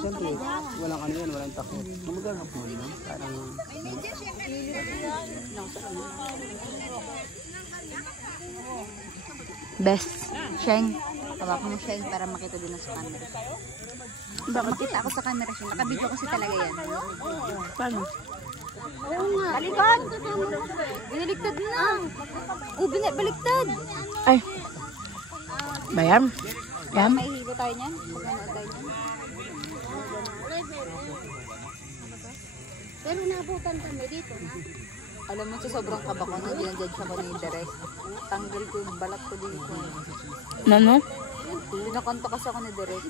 Siyempre, walang ano yan, walang takot. Magagap mo yun, parang... Best. Sheng. Tawag mo Sheng para makita din sa camera. Bakit kita ako sa camera siya? Nakabito kasi talaga yan. Paano? Oo nga. Balikan! Biniligtad na. Baliktad. Ay. Bayam? Yan? May hilo tayo niyan. Pag nanood tayo niyan. Pero nabutan kami dito, ha? Alam mo, sa sobrang kaba ko, nag-judge ako ni Derek. Tanggal ko yung balat ko dito. Ano? Pinakanta kasi ako ni Derek.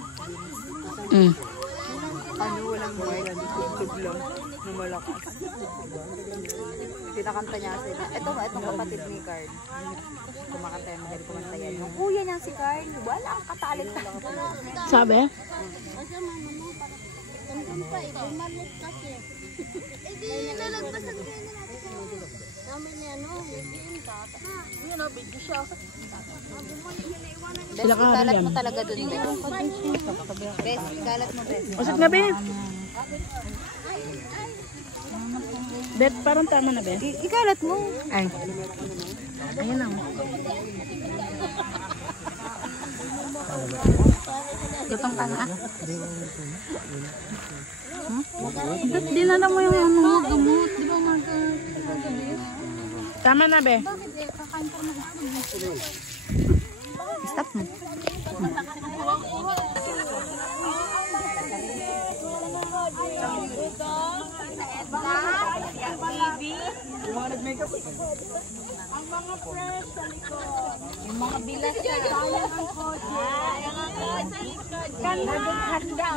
Ano, walang mic. Tugtog lang. Na malakas. Pinakanta niya kasi. Itong kapatid ni Carl. Kumakanta yan, madali kumanta yan. Yung kuya niya si Carl, wala ang katalit sa lang. Sabi? Kasi mama mo, parang tandun pa eh, bumalit kasi. Eh di nalagpas ang kaya natin. Sabi niya, no, nag-iim ka. Yun na, video siya. Sabi mo, hindi na iwanan niya. Bes, ikalat mo talaga dun. Bes, ikalat mo, Bes. Usap na, Be? Bet, parang tama na, Be? Ikalat mo. Ay. Ayun lang. Gutong ka na. Ba't dinala mo yung ano mo, gamot? Di ba tama na, Be? Stop mo. ang mga fresh sa likod. Yung mga bilas siya. Sayang ang kotse. Sayang ang kotse. Handa.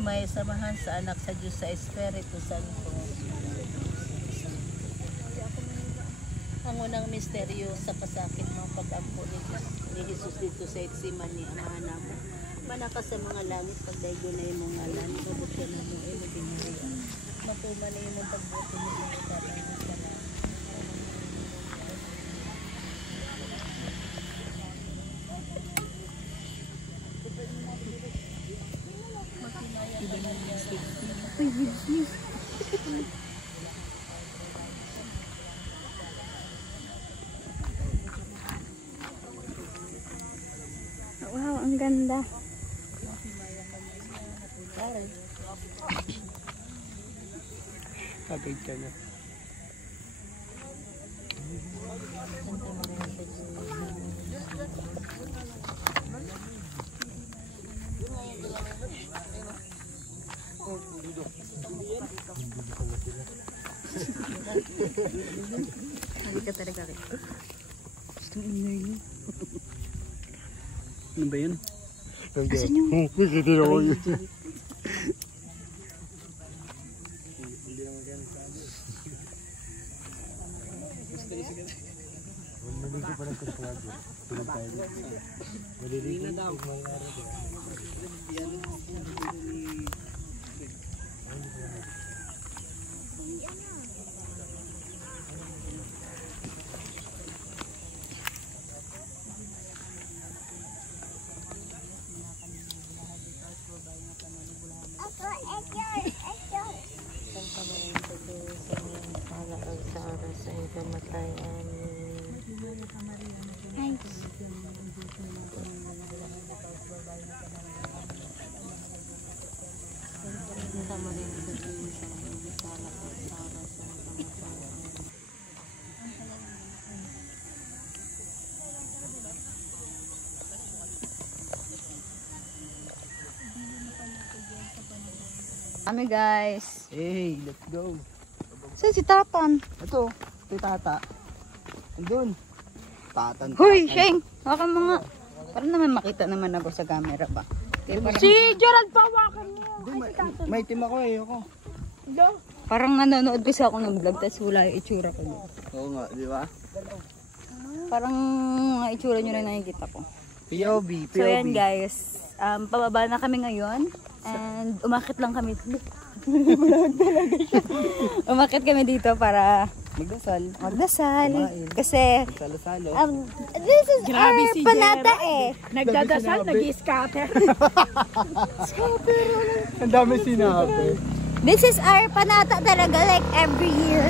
May samahan sa anak sa Diyos sa Espiritu Santo. Ang unang misteryo sa kasakit ng pag-ampo ni Jesus dito sa Etsimani, ang mahana mo. Manaka sa mga langit, pagdaigo na yung mga ngalan, sabot ka na mo, ilo binariyan. Mapuma na yung pagbuto mo ng itatang ng salam. Wow, ang ganda. Kapit ka na. Hindi ka talaga rin. Gusto mo yun. Ano ba yun? Asan yung? Hindi ako yun. Maliligo pa lang sa plago. Maliligo na daw. Kami guys. Hey, let's go. Saan si Tapan? Ito, tata. Andun. Tatan. Hoy, Sheng! Hawakan mo nga. Para naman makita naman ako sa camera ba? Si Gerald, pawakan mo. May team ako eh, ako. Parang nanonood kasi ako ng vlog, tapos wala yung itsura ko. Oo nga, di ba? Parang itsura nyo na nakikita ko. POV. So yan guys, pababa na kami ngayon. And umakit lang kami. Umakit kami dito para Magdasal. Magdasal. Kumain. Kasi, Salo-salo. this is our panata eh. Nagdadasal, nag-i-scatter. Ang dami sinabi. This is our panata talaga, like every year.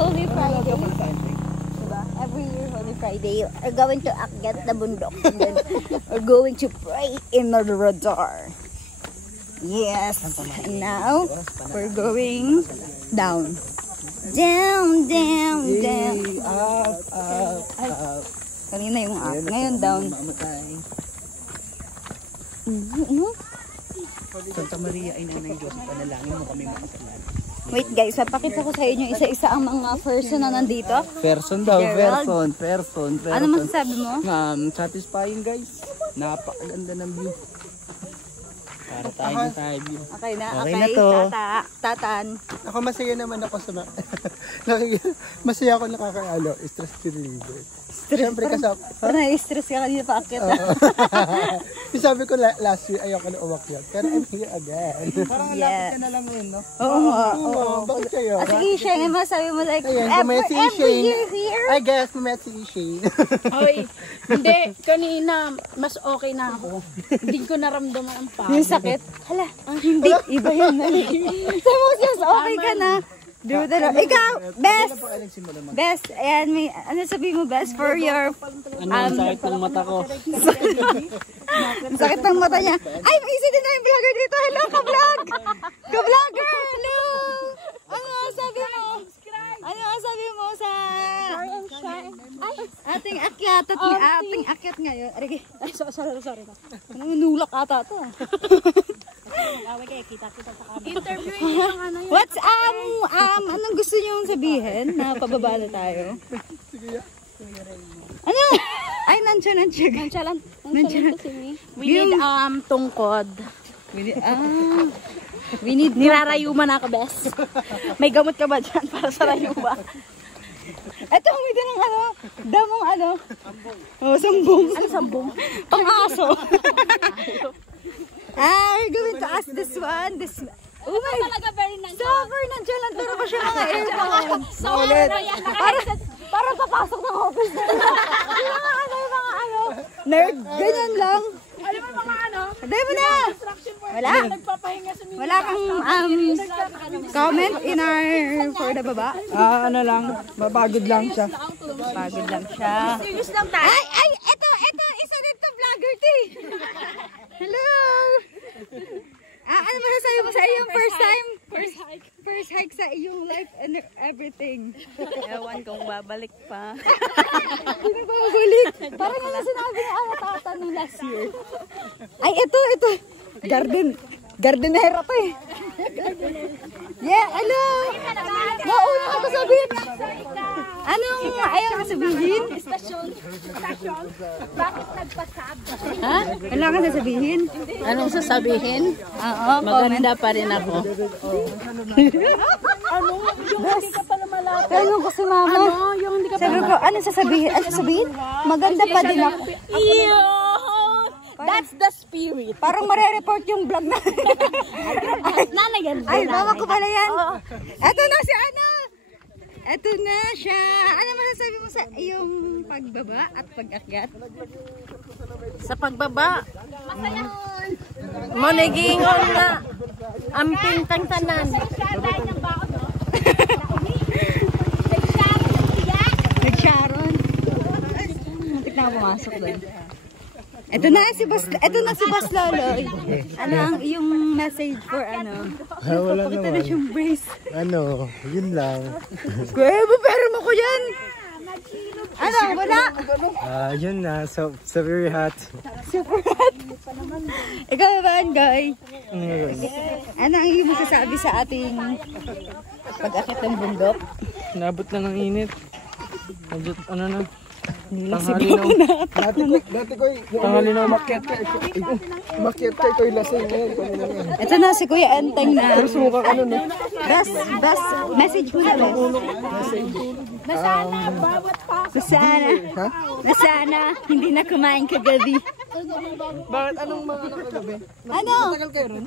Holy Friday. Diba? Every year, Holy Friday, we're going to akyat the bundok. And then we're going to pray in the radar. Yes. And now, we're going down. Down, down, down. Up, up, up. Kanina yung up. Ngayon down. Mamatay. Santa Maria ay nanay Diyos, panalangin mo kami makasalanan. Wait guys, papakita ko sa inyo isa-isa ang mga person na nandito. Person daw, Gerald? person. Ano masasabi mo? Satisfying guys. Napakaganda ng view. Para tayo na tayo view. Okay na, Okay okay. na to. Tatan. Ako masaya naman ako sa masaya ako nakakaano, stress reliever. Siyempre kasi ako, Na-stress ka kanina paakyat. yung sabi ko last year ayoko na umakyat. Pero I'm here again. Parang Yeah. lapit ka na lang yun, no? Oo nga. Oo, bakit kayo? At Isha, nga masabi mo like, Ayan, every, kumain si every Shane. year here. I guess, kumain si Shane. Hoy, hindi. Kanina, mas okay na ako. Hindi ko naramdaman ang pagod. Yung sakit. Hala, hindi. Iba yun na. Sa most yes, okay ka na. Di ba talaga? Ikaw, best. Best. Ayan, may, ano sabihin mo best for your, Sakit ng mata ko. ang sakit ng mata niya. Ay, may isa din na yung vlogger dito. Hello, ka-vlog. Ka-vlogger, hello. Ano sabi mo? Ano sabi mo sa ating akyat at ating akyat ngayon? Ay, sorry. Nulak ata ito. Interviewin yung ano yun. What's anong gusto niyong sabihin na pababa na tayo? Ano? Ay, nandiyan. We need tungkod. We need Nirarayuma na ka, bes. May gamot ka ba dyan para sa rayuma? Ito, may din ng damong sambong. Ano sambong? Pang-aso. We're going to ask this one. Oh my, Talaga very nice. super nandiyan lang. Pero pa siya mga aircon. Ulit. Para papasok ng office na. Yung mga nerd, ganyan lang. Alam mo mga ano? Hindi mo na. Wala. Nagpapahinga sa Wala kang comment in our for the baba. Ano lang, mapagod lang siya. Pagod lang siya. Serious lang tayo. Ay, eto, isa dito vlogger to eh. Hello. Ano masasabi mo sa iyong first time? First hike sa iyong life and everything. Ewan kong babalik pa. Hindi ba ang gulit? Parang yung sinabi ni Tata nung last year. Ay, ito. Gardenera to eh. Yeah, hello. Mauna ako sabihin. Anong ayaw ka sabihin? Stasyon. Bakit nagpasab? Ha? Wala ka na sabihin? Anong sasabihin? Oo, Maganda pa rin ako. Pero ko si mama. Yung hindi ka Sabi ko, ano sasabihin? Maganda pa din ako. That's the spirit. Parang marereport yung vlog na. Nanay yan. Ay, mama ko pala yan. Eto na si Ana. Eto na siya. Ano masasabi mo sa iyong pagbaba at pag-akyat? Sa pagbaba, manigingon na ang pintang tanan. Nag-Sharon. Muntik na ako pumasok doon. Ito na si Boss Lolo. Ano ang iyong message for ano? Wala Pakita na siyang brace. Yun lang. Kuya, pero mo ko yan. Ano, wala? Yun na, so very hot. Super hot. Ikaw ba, Guy? Ano ang iyong masasabi sa ating pag-akit ng bundok? Nabot na ng init. Ano na? Nilasig ako na. Dati ko tanghali na umakyat ka. Umakyat ka ito yung lasing ngayon. Ito na si Kuya Enteng na. Pero sumukha ka nun, Best message mo na best. Masana, hindi na kumain kagabi. Bakit anong mga nakagabi? Ano? Tagal kayo ron?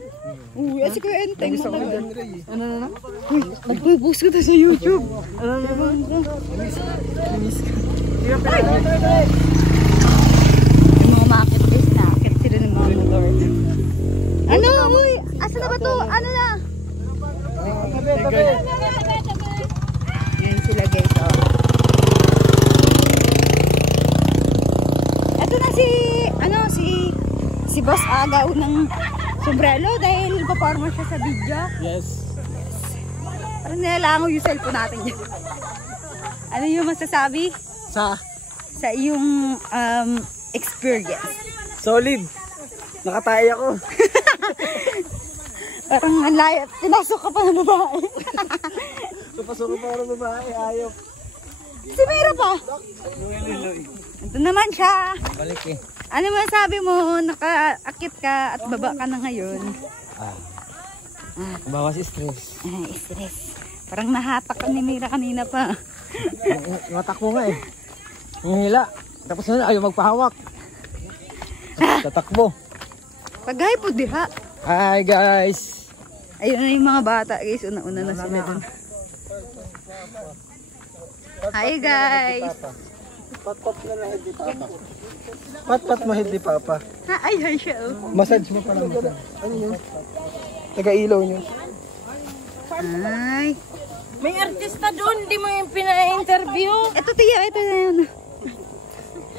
Uy, si Kuya Enteng. Gusto ko dyan, Ray. Ano na? Uy, nagpo-post ko to sa YouTube. Ano na? Yung mga market guys, nakakit sila ng mga motor. Ano? Uy, asa na ba to? Ano na? Tabi. Yun sila guys, oh. Ito na si Boss Aga unang sombrero dahil paparma siya sa video. Yes. Parang nilalango yung cellphone natin dyan. Ano yung masasabi sa iyong experience? Solid. Nakatay ako. Parang ang layo. Pinasok ka pa ng babae. Kapasok ko para babae, ayaw. Si Mira pa. Ito naman siya. Balik eh. Ano masabi mo? Nakaakit ka at baba ka na ngayon. Bawas stress. Ay, stress. Parang nahatak ka ni Mira kanina pa. Matakbo nga eh. Hihila. Tapos na ayaw magpahawak. Tatakbo. Paghay po diha. Hi guys. Ayun na yung mga bata guys. Una-una na sila dun. Hi guys. Pat-pat na lang hindi papa. Pat-pat mahid ni papa. Ha, ay, hi siya oh. Massage mo pa lang. Ano yun? Taga-ilaw nyo. Ay. May artista doon, di mo yung pina-interview. Ito tiya, ito na yun.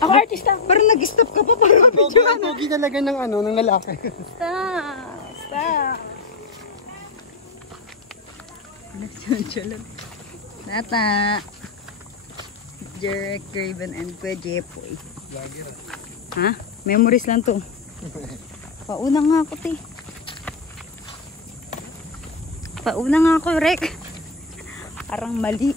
Ako artista. Parang nag-stop ka pa para videoan. Pogi talaga ng ano, ng lalaki. Stop. Nagsunsulat. Nata. Jerek, Craven, and Kuya Jepoy. Ha? Memories lang to. Pauna nga ako, te. Pauna nga ako, Rek. Parang mali.